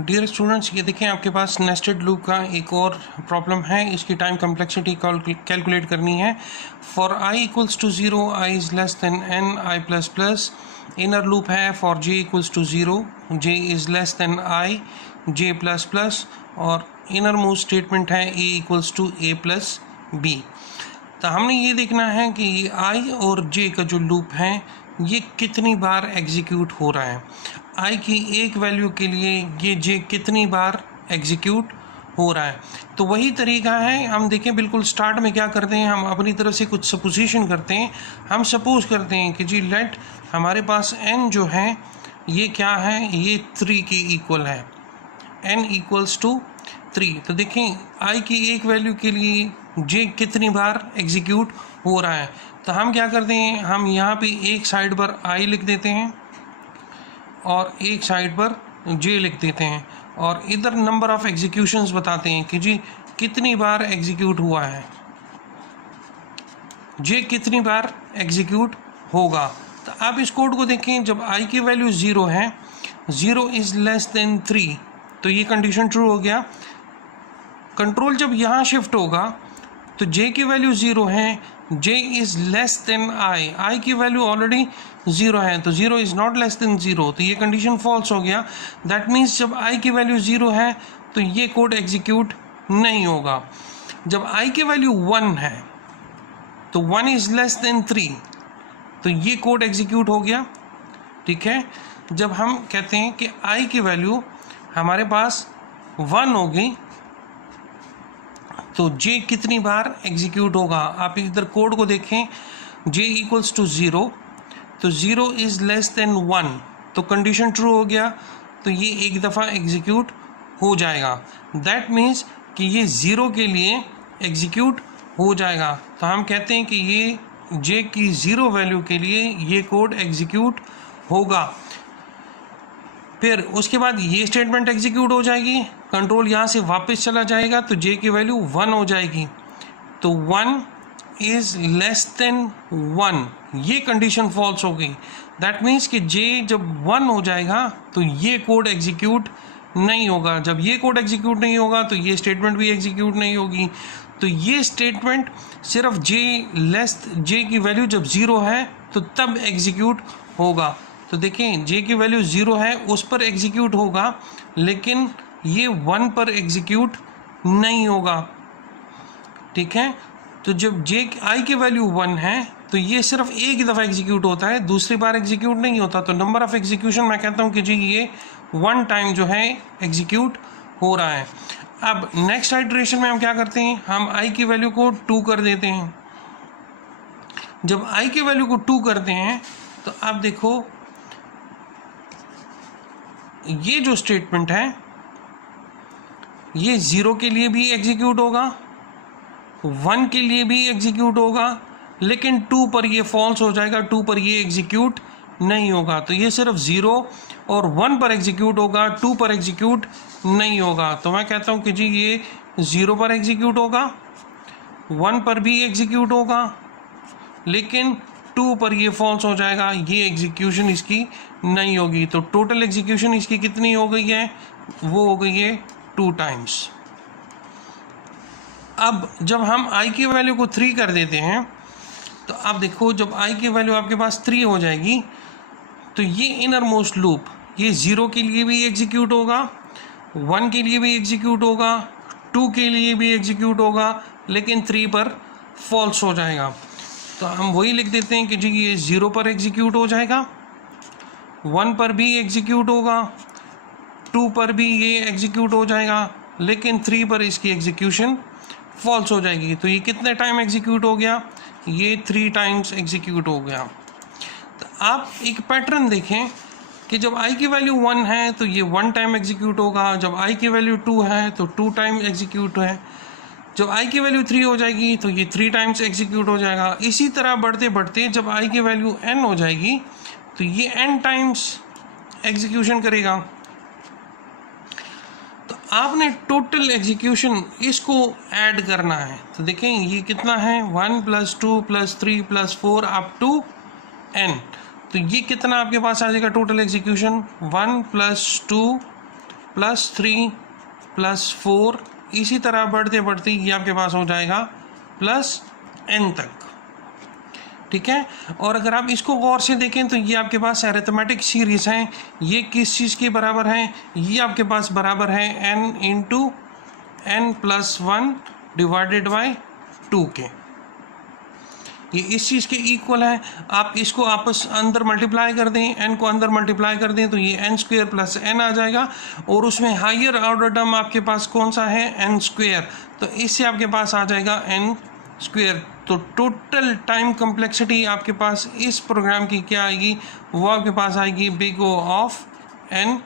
Dear students, ये देखें आपके पास नेस्टेड लूप का एक और प्रॉब्लम है। इसकी टाइम कम्प्लेक्सिटी कैलकुलेट करनी है। For i equals to 0 i is less than n i plus plus. Inner loop है for j equals to 0 j is less than i j plus plus. और inner most statement है a equals to a plus b। तो हमने ये देखना है कि ये i और j का जो लूप है ये कितनी बार एग्जीक्यूट हो रहा है। i की एक वैल्यू के लिए ये j कितनी बार एग्जीक्यूट हो रहा है। तो वही तरीका है। हम देखें बिल्कुल स्टार्ट में क्या करते हैं, हम अपनी तरफ से कुछ सपोजिशन करते हैं। हम सपोज करते हैं कि जी लेट हमारे पास n जो है ये क्या है, ये 3 के इक्वल है, n इक्वल्स टू 3। तो देखें i की एक वैल्यू के लिए j कितनी बार एग्जीक्यूट हो रहा है। तो हम क्या करते हैं, हम यहाँ पे एक साइड पर i लिख देते हैं और एक साइड पर j लिख देते हैं और इधर नंबर ऑफ एग्जीक्यूशंस बताते हैं कि जी कितनी बार एग्जीक्यूट हुआ है, j कितनी बार एग्जीक्यूट होगा। तो आप इस कोड को देखें, जब i की वैल्यू 0 है, 0 इज़ लेस देन 3, तो ये कंडीशन ट्रू हो गया। कंट्रोल जब यहाँ शिफ्ट होगा तो j की वैल्यू 0 है, j is less than i की वैल्यू ऑलरेडी 0 है, तो 0 इज़ नॉट लेस देन 0, तो ये कंडीशन फॉल्स हो गया। दैट मीन्स जब i की वैल्यू 0 है तो ये कोड एग्जीक्यूट नहीं होगा। जब i की वैल्यू 1 है तो 1 इज़ लेस देन 3, तो ये कोड एग्जीक्यूट हो गया। ठीक है। जब हम कहते हैं कि i की वैल्यू हमारे पास 1 होगी तो j कितनी बार एग्जीक्यूट होगा। आप इधर कोड को देखें, j इक्वल्स टू 0, तो 0 इज़ लेस देन 1, तो कंडीशन ट्रू हो गया, तो ये एक दफ़ा एग्जीक्यूट हो जाएगा। दैट मीन्स कि ये 0 के लिए एग्जीक्यूट हो जाएगा। तो हम कहते हैं कि ये j की 0 वैल्यू के लिए ये कोड एग्जीक्यूट होगा। फिर उसके बाद ये स्टेटमेंट एग्जीक्यूट हो जाएगी, कंट्रोल यहाँ से वापस चला जाएगा तो j की वैल्यू 1 हो जाएगी, तो 1 इज़ लेस देन 1, ये कंडीशन फॉल्स हो गई। दैट मीन्स कि j जब 1 हो जाएगा तो ये कोड एग्जीक्यूट नहीं होगा। जब ये कोड एग्जीक्यूट नहीं होगा तो ये स्टेटमेंट भी एग्जीक्यूट नहीं होगी। तो ये स्टेटमेंट सिर्फ j की वैल्यू जब 0 है तो तब एग्जीक्यूट होगा। तो देखें j की वैल्यू 0 है उस पर एग्जीक्यूट होगा, लेकिन ये 1 पर एग्जीक्यूट नहीं होगा। ठीक है। तो जब i की वैल्यू 1 है तो ये सिर्फ एक दफ़ा एग्जीक्यूट होता है, दूसरी बार एग्जीक्यूट नहीं होता। तो नंबर ऑफ़ एग्जीक्यूशन मैं कहता हूँ कि जी ये 1 टाइम जो है एग्जीक्यूट हो रहा है। अब नेक्स्ट आइटरेशन में हम क्या करते हैं, हम i की वैल्यू को 2 कर देते हैं। जब i की वैल्यू को 2 करते हैं तो आप देखो ये जो स्टेटमेंट है ये 0 के लिए भी एग्जीक्यूट होगा, 1 के लिए भी एग्जीक्यूट होगा, लेकिन 2 पर ये फॉल्स हो जाएगा, 2 पर ये एग्जीक्यूट नहीं होगा। तो ये सिर्फ 0 और 1 पर एग्जीक्यूट होगा, 2 पर एग्जीक्यूट नहीं होगा। तो मैं कहता हूँ कि जी ये 0 पर एग्जीक्यूट होगा, 1 पर भी एग्जीक्यूट होगा, लेकिन 2 पर ये फॉल्स हो जाएगा, ये एग्जीक्यूशन इसकी नहीं होगी। तो टोटल एग्जीक्यूशन इसकी कितनी हो गई है, वो हो गई है 2 टाइम्स। अब जब हम i की वैल्यू को 3 कर देते हैं तो आप देखो जब i की वैल्यू आपके पास 3 हो जाएगी तो ये इनर मोस्ट लूप ये 0 के लिए भी एग्जीक्यूट होगा, 1 के लिए भी एग्जीक्यूट होगा, 2 के लिए भी एग्जीक्यूट होगा, लेकिन 3 पर फॉल्स हो जाएगा। तो हम वही लिख देते हैं कि जी ये 0 पर एग्जीक्यूट हो जाएगा, 1 पर भी एग्जीक्यूट होगा, 2 पर भी ये एग्जीक्यूट हो जाएगा, लेकिन 3 पर इसकी एग्जीक्यूशन फॉल्स हो जाएगी। तो ये कितने टाइम एग्जीक्यूट हो गया, ये 3 टाइम्स एग्जीक्यूट हो गया। तो आप एक पैटर्न देखें कि जब i की वैल्यू 1 है तो ये 1 टाइम एग्जीक्यूट होगा, जब i की वैल्यू 2 है तो 2 टाइम एग्जीक्यूट है, जब i की वैल्यू 3 हो जाएगी तो ये 3 टाइम्स एग्जीक्यूट हो जाएगा। इसी तरह बढ़ते बढ़ते जब i की वैल्यू n हो जाएगी तो ये n टाइम्स एग्जीक्यूशन करेगा। तो आपने टोटल एग्जीक्यूशन इसको ऐड करना है। तो देखें ये कितना है, 1 + 2 + 3 + 4 अप टू n। तो ये कितना आपके पास आ जाएगा टोटल एग्जीक्यूशन, 1 + 2 +3 +4, इसी तरह बढ़ते बढ़ते ये आपके पास हो जाएगा +n तक। ठीक है, और अगर आप इसको गौर से देखें तो ये आपके पास अरिथमेटिक सीरीज हैं। ये किस चीज़ के बराबर हैं? ये आपके पास बराबर है n into n+1 divided by 2 के। ये इस चीज़ के इक्वल है। आप इसको आपस अंदर मल्टीप्लाई कर दें, n को अंदर मल्टीप्लाई कर दें तो ये n² + n आ जाएगा, और उसमें हायर ऑर्डर टर्म आपके पास कौन सा है? n²। तो इससे आपके पास आ जाएगा n²। तो टोटल टाइम कम्प्लेक्सिटी आपके पास इस प्रोग्राम की क्या आएगी? वो आपके पास आएगी बिग O ऑफ n²।